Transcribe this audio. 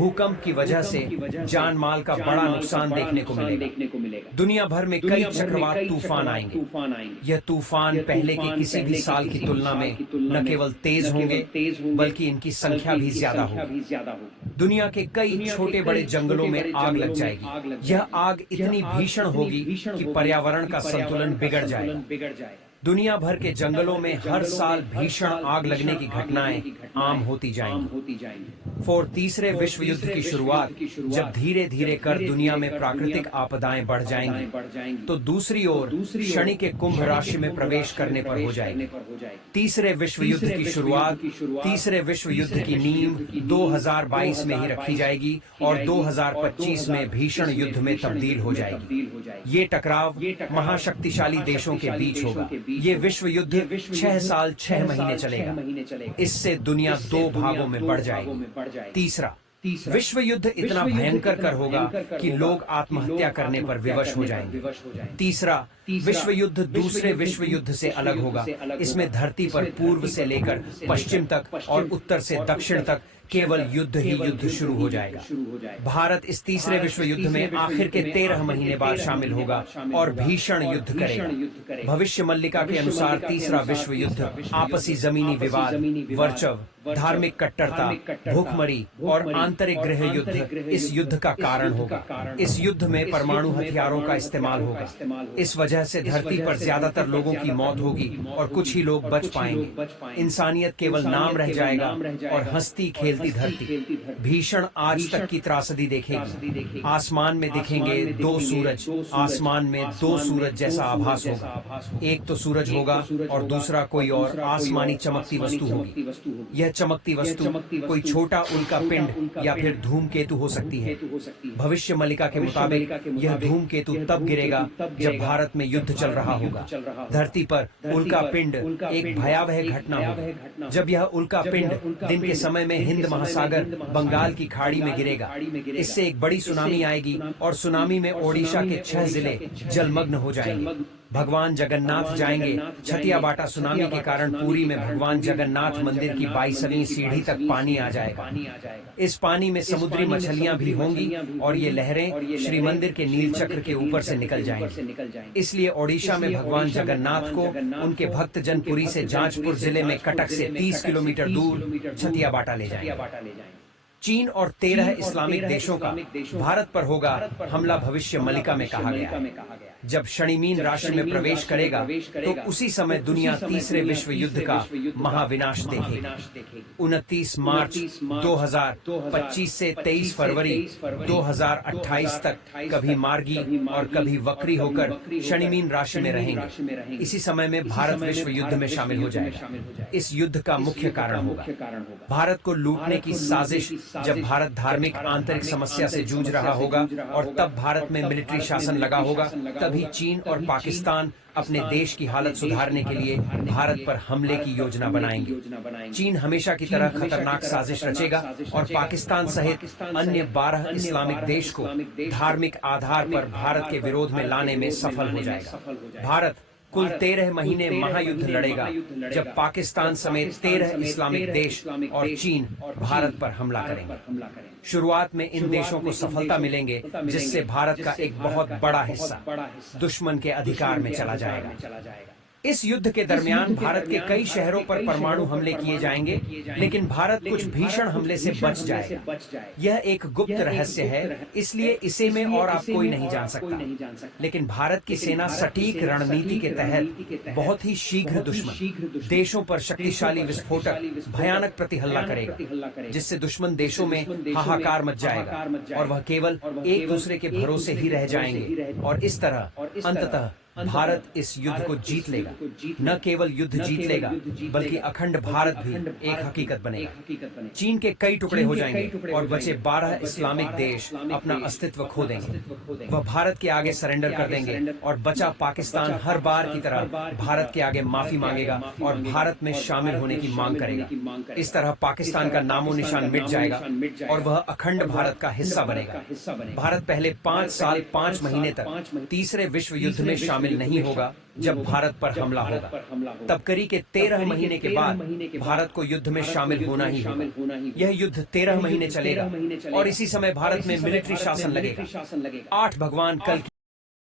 भूकंप की वजह से जान माल का बड़ा नुकसान देखने को मिलेगा। दुनिया भर में कई चक्रवात तूफान आएंगे। यह तूफान पहले के किसी भी साल की तुलना में न केवल तेज होंगे बल्कि इनकी संख्या भी ज्यादा होगी। दुनिया के कई छोटे बड़े जंगलों में आग लग जाएगी। यह आग इतनी भीषण होगी कि पर्यावरण का संतुलन बिगड़ जाएगा। दुनिया भर के जंगलों में हर साल भीषण आग लगने की घटनाएं आम होती जाएंगी। तीसरे विश्व युद्ध की शुरुआत जब धीरे धीरे कर दुनिया में प्राकृतिक आपदाएं बढ़ जाएंगी तो दूसरी ओर शनि के कुंभ राशि में प्रवेश करने पर हो जाएगी। तीसरे विश्व युद्ध की शुरुआत, तीसरे विश्व युद्ध की नींव 2022 में ही रखी जाएगी और 2025 में भीषण युद्ध में तब्दील हो जाएगी। ये टकराव महाशक्तिशाली देशों के बीच होगा। ये विश्व युद्ध 6 साल 6 महीने चलेगा। इससे दुनिया 2 भागों में बढ़ जाएगी। तीसरा, विश्व युद्ध इतना भयंकर कर होगा कि लोग आत्महत्या करने पर विवश हो जाएंगे। तीसरा, विश्व युद्ध दूसरे विश्व युद्ध से अलग होगा। इसमें धरती पर पूर्व से लेकर पश्चिम तक और उत्तर से दक्षिण तक केवल युद्ध ही युद्ध शुरू हो जाएगा। भारत इस तीसरे विश्व युद्ध में आखिर के 13 महीने बाद शामिल होगा और भीषण युद्ध करेगा। भविष्य मल्लिका के अनुसार तीसरा विश्व युद्ध आपसी जमीनी विवाद, वर्चस्व, धार्मिक कट्टरता, भूखमरी और आंतरिक गृह युद्ध इस युद्ध का कारण होगा। इस युद्ध में परमाणु हथियारों का इस्तेमाल होगा। इस वजह से धरती पर ज्यादातर लोगों की मौत होगी और कुछ ही लोग बच पाएंगे। इंसानियत केवल नाम रह जाएगा और हंसती खेलती धरती भीषण आज तक की त्रासदी देखेगी। आसमान में दिखेंगे 2 सूरज, आसमान में 2 सूरज जैसा आभास होगा। एक तो सूरज होगा और दूसरा कोई और आसमानी चमकती वस्तु होगी। यह चमकती वस्तु कोई छोटा उल्का पिंड या फिर धूमकेतु हो सकती है। भविष्य मल्लिका के मुताबिक यह धूमकेतु तब गिरेगा जब भारत में युद्ध चल रहा होगा। धरती पर उल्का पिंड एक भयावह घटना होगी। जब यह उल्का पिंड दिन के समय में हिंद महासागर बंगाल की खाड़ी में गिरेगा, इससे एक बड़ी सुनामी आएगी और सुनामी में ओडिशा के 6 जिले जलमग्न हो जाएंगे। भगवान जगन्नाथ जाएंगे। छतिया बाटा सुनामी के कारण पुरी में भगवान जगन्नाथ मंदिर की 22वीं सीढ़ी तक पानी आ जाएगा। इस पानी में समुद्री मछलियां भी होंगी और ये लहरें श्री मंदिर के नील चक्र के ऊपर से निकल जाएंगी। इसलिए ओडिशा में भगवान जगन्नाथ को उनके भक्तजन पुरी से जाजपुर जिले में कटक से 30 किलोमीटर दूर छतिया बाटा ले जाएंगे। चीन और 13 इस्लामिक देशों का भारत पर होगा हमला। भविष्य मल्लिका में कहा गया जब शनि मीन राशि में प्रवेश करेगा तो उसी समय दुनिया तीसरे विश्व युद्ध का महाविनाश देखेगी। 29 मार्च 2025 से 23 फरवरी 2028 तक कभी मार्गी और कभी वक्री होकर शनि मीन राशि में रहेंगे। इसी समय में भारत विश्व युद्ध में शामिल हो जाएगा। इस युद्ध का मुख्य कारण होगा भारत को लूटने की साजिश। जब भारत धार्मिक आंतरिक समस्या से जूझ रहा होगा और तब भारत में मिलिट्री शासन लगा होगा, तभी चीन और पाकिस्तान अपने देश की हालत सुधारने के लिए भारत पर हमले की योजना बनाएंगे। चीन हमेशा की तरह खतरनाक साजिश रचेगा और पाकिस्तान सहित अन्य 12 इस्लामिक देश को धार्मिक आधार पर भारत के विरोध में लाने में सफल हो जाएगा। भारत कुल 13 महीने महायुद्ध लड़ेगा जब पाकिस्तान समेत 13 इस्लामिक देश और चीन भारत पर हमला करेंगे। शुरुआत में इन देशों को सफलता मिलेंगे जिससे भारत का एक बहुत बड़ा हिस्सा दुश्मन के अधिकार में चला जाएगा। इस युद्ध के दरमियान भारत के कई शहरों पर परमाणु हमले किए जाएंगे, लेकिन भारत कुछ भीषण हमले से बच जाएगा। यह एक गुप्त रहस्य है, इसलिए इसे में और आप कोई नहीं जान सकता। लेकिन भारत की सेना सटीक रणनीति के तहत बहुत ही शीघ्र दुश्मन देशों पर शक्तिशाली विस्फोटक भयानक प्रतिहल्ला करेगा, जिससे दुश्मन देशों में हाहाकार मच जाएगा और वह केवल एक दूसरे के भरोसे ही रह जाएंगे। और इस तरह अंततः भारत इस युद्ध को जीत लेगा। न केवल युद्ध जीत लेगा बल्कि अखंड भारत भी एक हकीकत बनेगा। चीन के कई टुकड़े हो जाएंगे और बचे 12 इस्लामिक देश अपना अस्तित्व खो देंगे। वह भारत के आगे सरेंडर कर देंगे और बचा पाकिस्तान हर बार की तरह भारत के आगे माफी मांगेगा और भारत में शामिल होने की मांग करेगा। इस तरह पाकिस्तान का नामो निशान मिट जाएगा और वह अखंड भारत का हिस्सा बनेगा। भारत पहले 5 साल 5 महीने तक तीसरे विश्व युद्ध में शामिल शामिल नहीं होगा जब भारत पर हमला होगा। तब करी के 13 महीने के बाद भारत को युद्ध में शामिल होना ही होगा। यह युद्ध 13 महीने चलेगा और इसी समय भारत में मिलिट्री शासन लगेगा। 8 भगवान कल